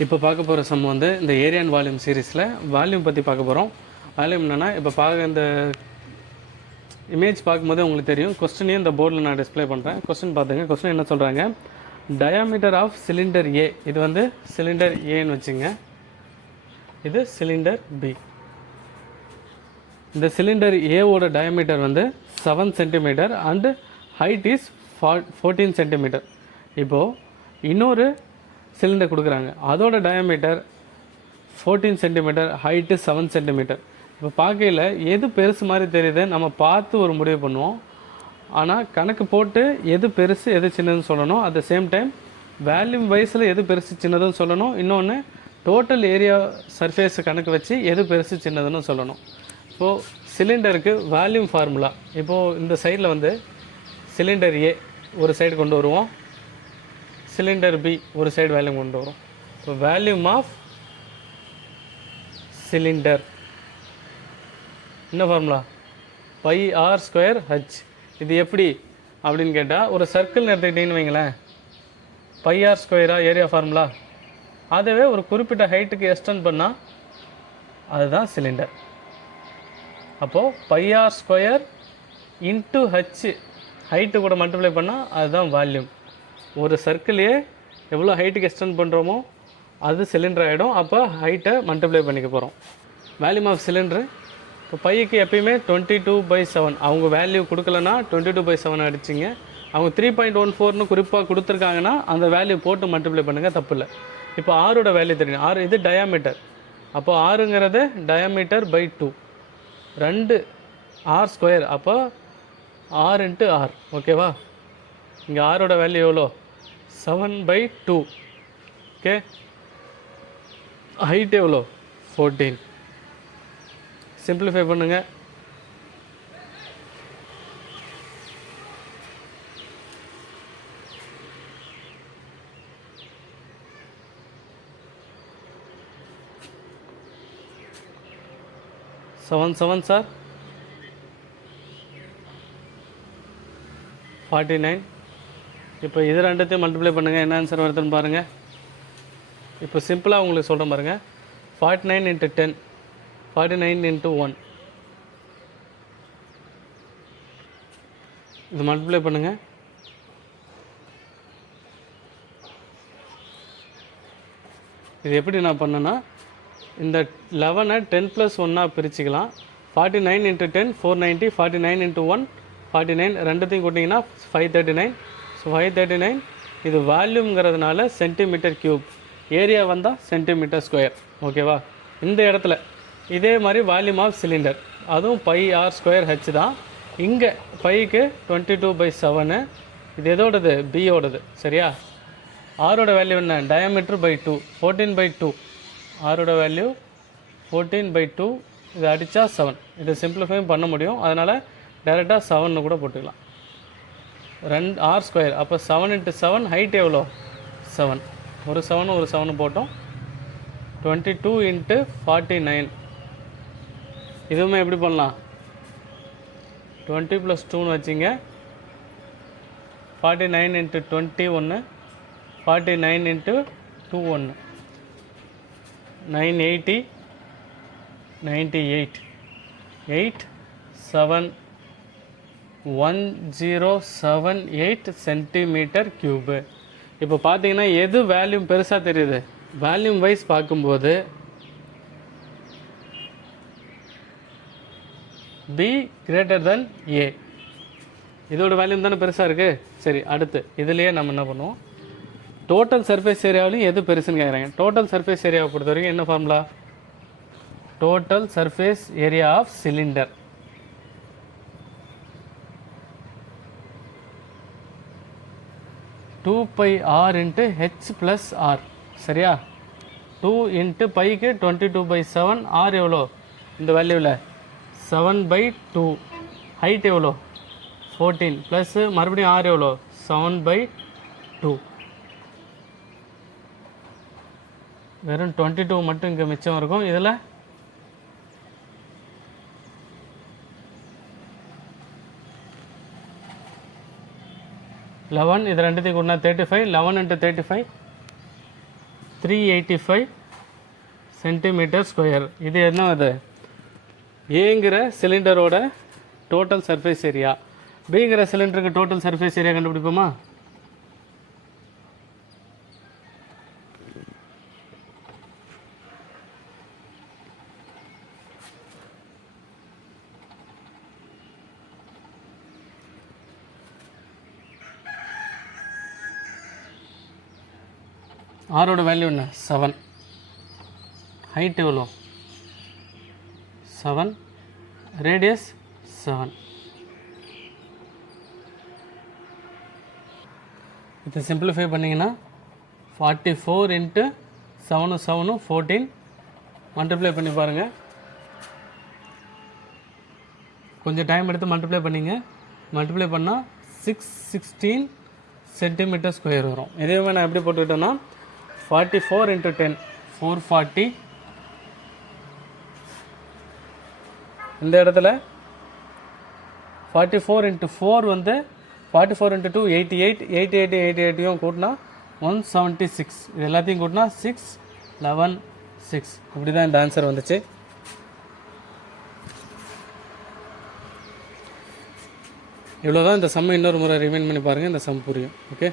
இப்போ பார்க்க போகிற சம் வந்து இந்த ஏரியா அண்ட் வால்யூம் சீரீஸில் வால்யூம் பற்றி பார்க்க போகிறோம். வால்யூம் என்னென்னா, இப்போ இந்த இமேஜ் பார்க்கும்போது உங்களுக்கு தெரியும். கொஸ்டினையும் இந்த போர்டில் நான் டிஸ்பிளே பண்ணுறேன். கொஸ்டின் பார்த்துங்க. கொஸ்டின் என்ன சொல்கிறாங்க, டயாமீட்டர் ஆஃப் சிலிண்டர் ஏ, இது வந்து சிலிண்டர் ஏன்னு வச்சுங்க, இது சிலிண்டர் பி. இந்த சிலிண்டர் ஏவோட டயாமீட்டர் வந்து 7 centimetre and height is 14 centimetre. இப்போது இன்னொரு சிலிண்டர் கொடுக்குறாங்க, அதோட டயாமீட்டர் 14 சென்டிமீட்டர், ஹைட்டு 7 சென்டிமீட்டர். இப்போ பார்க்கையில் எது பெருசு மாதிரி தெரியுது, நம்ம பார்த்து ஒரு முடிவு பண்ணுவோம். ஆனால் கணக்கு போட்டு எது பெருசு எது சின்னதுன்னு சொல்லணும். அட் த சேம் டைம் வேல்யூம் வைஸில் எது பெருசு சின்னதுன்னு சொல்லணும். இன்னொன்று டோட்டல் ஏரியா சர்ஃபேஸ் கணக்கு வச்சு எது பெருசு சின்னதுன்னு சொல்லணும். இப்போது சிலிண்டருக்கு வேல்யூம் ஃபார்முலா, இப்போது இந்த சைடில் வந்து சிலிண்டர் ஏ ஒரு சைடு கொண்டு வருவோம், சிலிண்டர் பி ஒரு சைடு வேல்யூம் கொண்டு வரும். இப்போ வேல்யூம் ஆஃப் சிலிண்டர் என்ன formula, pi r square h. இது எப்படி அப்படின்னு கேட்டால், ஒரு சர்க்கிள் எடுத்துக்கிட்டீங்கன்னு வைங்களேன், பை ஆர் ஸ்கொயரா ஏரியா ஃபார்முலா, அதுவே ஒரு குறிப்பிட்ட ஹைட்டுக்கு எக்ஸ்டெண்ட் பண்ணால் அதுதான் சிலிண்டர். அப்போது pi r square into h, height கூட மல்டிப்ளை பண்ணால் அதுதான் வால்யூம். ஒரு சர்க்கிளையே எவ்வளோ ஹைட்டுக்கு எக்ஸ்டெண்ட் பண்ணுறோமோ அது சிலிண்டர் ஆகிடும். அப்போ ஹைட்டை மல்டிப்ளை பண்ணிக்க போகிறோம். வேல்யூம் ஆஃப் சிலிண்டரு இப்போ பைக்கு எப்பயுமே 22/7. அவங்க வேல்யூ கொடுக்கலன்னா 22/7 அடிச்சிங்க. அவங்க 3.14ன்னு குறிப்பாக கொடுத்துருக்காங்கன்னா அந்த வேல்யூ போட்டு மல்டிப்ளை பண்ணுங்கள், தப்பு இல்லை. இப்போ ஆரோட வேல்யூ தெரியும். ஆறு இது டயாமீட்டர். அப்போ ஆறுங்கிறது டயாமீட்டர் பை 2, 2 ஆர் ஸ்கொயர், அப்போ ஆர் இன்ட்டு ஆர். ஓகேவா? இங்கே ஆரோட வேல்யூ எவ்வளோ, 7/2. ஓகே, ஹைட் எவ்வளோ, 14. சிம்பிளிஃபை பண்ணுங்க. Seven sir 49. இப்போ இது ரெண்டுத்தையும் மல்டிப்ளை பண்ணுங்கள், என்ன ஆன்சர் வருதுன்னு பாருங்கள். இப்போ சிம்பிளாக உங்களுக்கு சொல்கிறேன் பாருங்கள். 49 × 10, 49 × 1. இது மல்டிப்ளை பண்ணுங்கள். இது எப்படி நான் பண்ணேன்னா, இந்த 11 10 + 1 பிரிச்சுக்கலாம். 49 × 10 490, 49 × 1 49, ரெண்டுத்தையும் கூட்டிங்கன்னா 539. ஸோ 539. இது வால்யூம்ங்கிறதுனால சென்டிமீட்டர் க்யூப், ஏரியா வந்தால் சென்டிமீட்டர் ஸ்கொயர். ஓகேவா? இந்த இடத்துல இதே மாதிரி வால்யூம் ஆஃப் சிலிண்டர், அதுவும் பை ஆர் ஸ்கொயர் ஹெச் தான். இங்கே பைக்கு 22/7. இது எதோடது, பியோடது. சரியா? ஆரோட வேல்யூ என்ன, டயாமீட்டர் பை 2, 14/2. ஆரோட வேல்யூ 14/2. இது அடித்தா 7. இதை சிம்பிளிஃபையும் பண்ண முடியும், அதனால் டைரெக்டாக 7ன்னு கூட போட்டுக்கலாம். 2 ஆர் ஸ்கொயர், அப்போ 7 × 7, ஹைட் எவ்வளோ, 7. ஒரு 7 போட்டோம். 22 × 49. இதுவுமே எப்படி பண்ணலாம், 20 + 2ன்னு வச்சிங்க. 49 × 21, 49 × 2 1, 980, 98, 8 7 1078 சென்டிமீட்டர் க்யூபு. இப்போ பார்த்தீங்கன்னா எது வேல்யூம் பெருசாக தெரியுது, வேல்யூம் வைஸ் பார்க்கும்போது பி கிரேட்டர் தென் ஏ. இதோட வேல்யூம் தானே பெருசாக இருக்குது. சரி, அடுத்து இதுலேயே நம்ம என்ன பண்ணுவோம், டோட்டல் சர்ஃபேஸ் ஏரியாவிலையும் எது பெருசுன்னு கேட்குறாங்க. டோட்டல் சர்ஃபேஸ் ஏரியாவை பொறுத்த வரைக்கும் என்ன formula, total surface area of cylinder 2πr × h + r. சரியா? 2 × பைக்கு 22/7, ஆர் எவ்வளோ இந்த வேல்யூவில் 7/2, ஹைட் எவ்வளோ 14, ப்ளஸ் மறுபடியும் ஆர் எவ்வளோ 7/2. வெறும் 22 மட்டும் இங்கே மிச்சம் இருக்கும். இதில் லெவன், இது ரெண்டுத்தையும் கூட்டினா 35. 11 × 35 385 சென்டிமீட்டர் ஸ்கொயர். இது என்ன அது? ஏங்கிற சிலிண்டரோட டோட்டல் சர்ஃபேஸ் ஏரியா. பிங்கிற சிலிண்டருக்கு டோட்டல் சர்ஃபேஸ் ஏரியா கண்டுபிடிப்போமா? ஆரோட வேல்யூ என்ன? 7. ஹைட் எவ்வளோ? 7. ரேடியஸ் 7. இதை சிம்பிளிஃபை பண்ணிங்கன்னா 44 இன்ட்டு 7 7 14 மல்டிப்ளை பண்ணி பாருங்கள். கொஞ்சம் டைம் எடுத்து மல்டிப்ளை பண்ணிங்க. மல்டிப்ளை பண்ணால் 616 சென்டிமீட்டர் ஸ்கொயர் வரும். இதேவே நான் எப்படி போட்டுக்கிட்டேன்னா 44 இன்ட்டு 10 440. இந்த இடத்துல 44 இன்ட்டு 4 வந்து 44 இன்ட்டு 2 88. 88 கூட்டினா 176. இது எல்லாத்தையும் கூட்டினா 6 11 6. இப்படி தான் இந்த ஆன்சர் வந்துச்சு. இவ்வளோ தான் இந்த சம்மை. இன்னொரு முறை ரிமைண்ட் பண்ணி பாருங்கள், இந்த சம் புரியும். ஓகே.